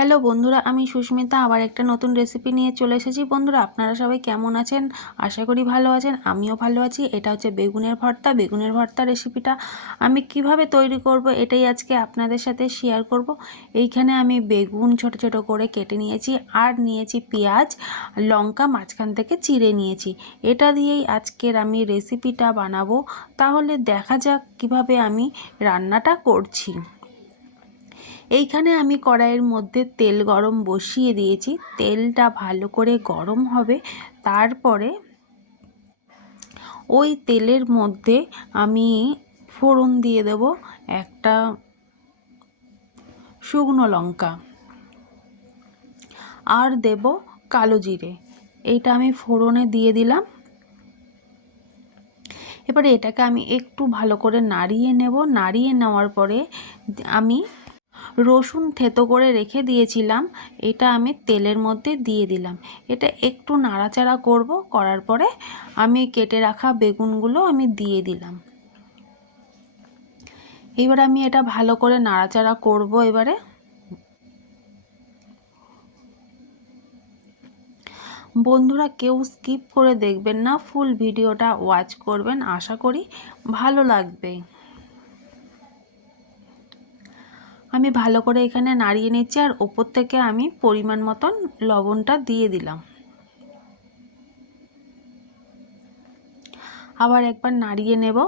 Hello বন্ধুরা, আমি সুস্মিতা আবার একটা নতুন রেসিপি নিয়ে চলে এসেছি। বন্ধুরা, আপনারা সবাই কেমন আছেন? আশা করি ভালো আছেন। আমিও ভালো আছি। এটা হচ্ছে বেগুনের ভর্তা। বেগুনের ভর্তা রেসিপিটা আমি কিভাবে তৈরি করব এটাই আজকে আপনাদের সাথে শেয়ার করব। এইখানে আমি বেগুন ছোট ছোট করে কেটে নিয়েছি, আর নিয়েছি পেঁয়াজ, লঙ্কা মাঝখান থেকে চিড়ে নিয়েছি। এটা দিয়েই আজকের আমি রেসিপিটা বানাবো। তাহলে দেখা যাক কিভাবে আমি রান্নাটা করছি। এইখানে আমি কড়াইয়ের মধ্যে তেল গরম বসিয়ে দিয়েছি। তেলটা ভালো করে গরম হবে, তারপরে ওই তেলের মধ্যে আমি ফোড়ন দিয়ে দেব একটা শুকনো লঙ্কা, আর দেব কালো জিরে। এইটা আমি ফোড়নে দিয়ে দিলাম। এবারে এটাকে আমি একটু ভালো করে নাড়িয়ে নেব। নাড়িয়ে নেওয়ার পরে আমি রসুন থেতো করে রেখে দিয়েছিলাম, এটা আমি তেলের মধ্যে দিয়ে দিলাম। এটা একটু নাড়াচাড়া করব, করার পরে আমি কেটে রাখা বেগুনগুলো আমি দিয়ে দিলাম। এবার আমি এটা ভালো করে নাড়াচাড়া করব। এবারে বন্ধুরা, কেউ স্কিপ করে দেখবেন না, ফুল ভিডিওটা ওয়াচ করবেন, আশা করি ভালো লাগবে। আমি ভালো করে এখানে নাড়িয়ে নিচ্ছি, আর ওপর থেকে আমি পরিমাণ মতন লবণটা দিয়ে দিলাম। আবার একবার নাড়িয়ে নেব।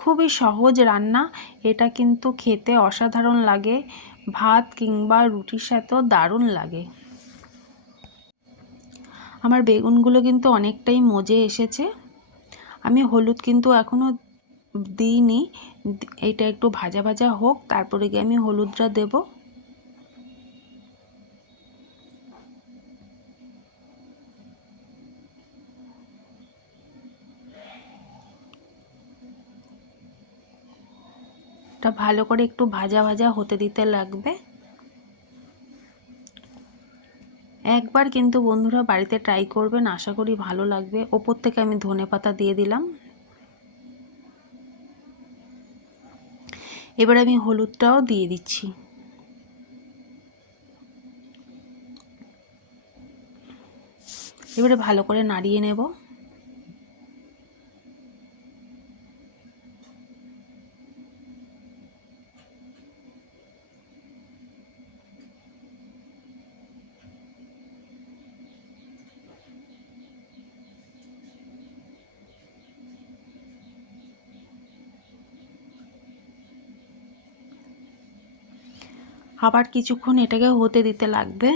খুবই সহজ রান্না, এটা কিন্তু খেতে অসাধারণ লাগে। ভাত কিংবা রুটির সাথেও দারুণ লাগে। আমার বেগুনগুলো কিন্তু অনেকটাই মজে এসেছে। আমি হলুদ কিন্তু এখনও দিইনি, এইটা একটু ভাজা ভাজা হোক, তারপরে গিয়ে আমি হলুদটা দেব। এটা ভালো করে একটু ভাজা ভাজা হতে দিতে লাগবে। একবার কিন্তু বন্ধুরা বাড়িতে ট্রাই করবেন, আশা করি ভালো লাগবে। ওপর থেকে আমি ধনেপাতা দিয়ে দিলাম। এবার আমি হলুদটাও দিয়ে দিচ্ছি। এবারে ভালো করে নাড়িয়ে নেব। আবার কিছুক্ষণ এটাকে হতে দিতে লাগবে।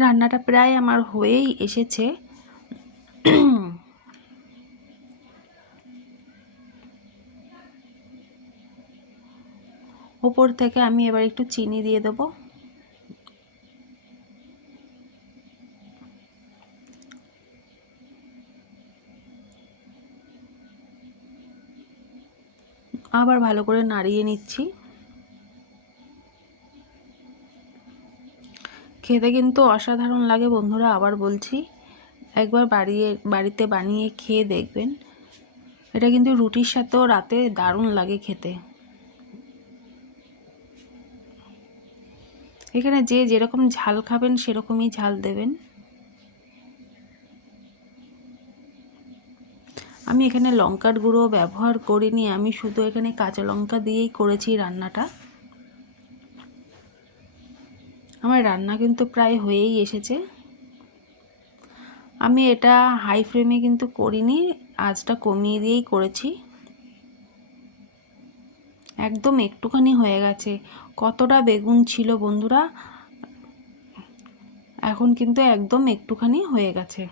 রান্নাটা প্রায় আমার হয়েই এসেছে। ওপর থেকে আমি এবার একটু চিনি দিয়ে দেবো। আবার ভালো করে নাড়িয়ে নিচ্ছি। খেতে কিন্তু অসাধারণ লাগে বন্ধুরা, আবার বলছি, একবার বাড়িতে বানিয়ে খেয়ে দেখবেন। এটা কিন্তু রুটির সাথেও রাতে দারুণ লাগে খেতে। এখানে যে যেরকম ঝাল খাবেন সেরকমই ঝাল দেবেন। আমি এখানে লঙ্কার গুঁড়ো ব্যবহার করিনি, আমি শুধু এখানে কাঁচা লঙ্কা দিয়েই করেছি রান্নাটা। আমার রান্না কিন্তু প্রায় হয়েই এসেছে। আমি এটা হাই ফ্লেমে কিন্তু করিনি, আঁচটা কমিয়ে দিয়েই করেছি। একদম একটুখানি হয়ে গেছে। কতটা বেগুন ছিল বন্ধুরা, এখন কিন্তু একদম একটুখানি হয়ে গেছে।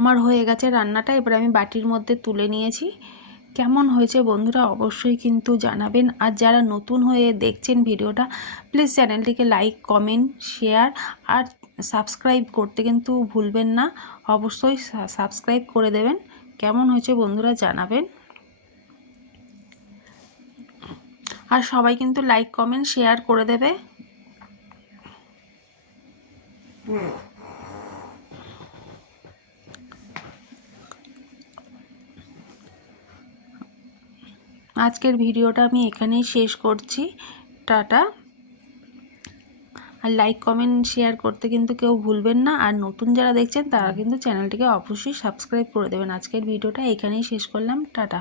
আমার হয়ে গেছে রান্নাটা, এবার আমি বাটির মধ্যে তুলে নিয়েছি। কেমন হয়েছে বন্ধুরা অবশ্যই কিন্তু জানাবেন। আর যারা নতুন হয়ে দেখছেন ভিডিওটা, প্লিজ চ্যানেলটিকে লাইক, কমেন্ট, শেয়ার আর সাবস্ক্রাইব করতে কিন্তু ভুলবেন না। অবশ্যই সাবস্ক্রাইব করে দেবেন। কেমন হয়েছে বন্ধুরা জানাবেন। আর সবাই কিন্তু লাইক, কমেন্ট, শেয়ার করে দেবে। আজকের ভিডিওটা আমি এখানেই শেষ করছি। টাটা। আর লাইক, কমেন্ট, শেয়ার করতে কিন্তু কেউ ভুলবেন না। আর নতুন যারা দেখছেন তারা কিন্তু চ্যানেলটিকে অবশ্যই সাবস্ক্রাইব করে দেবেন। আজকের ভিডিওটা এখানেই শেষ করলাম। টাটা।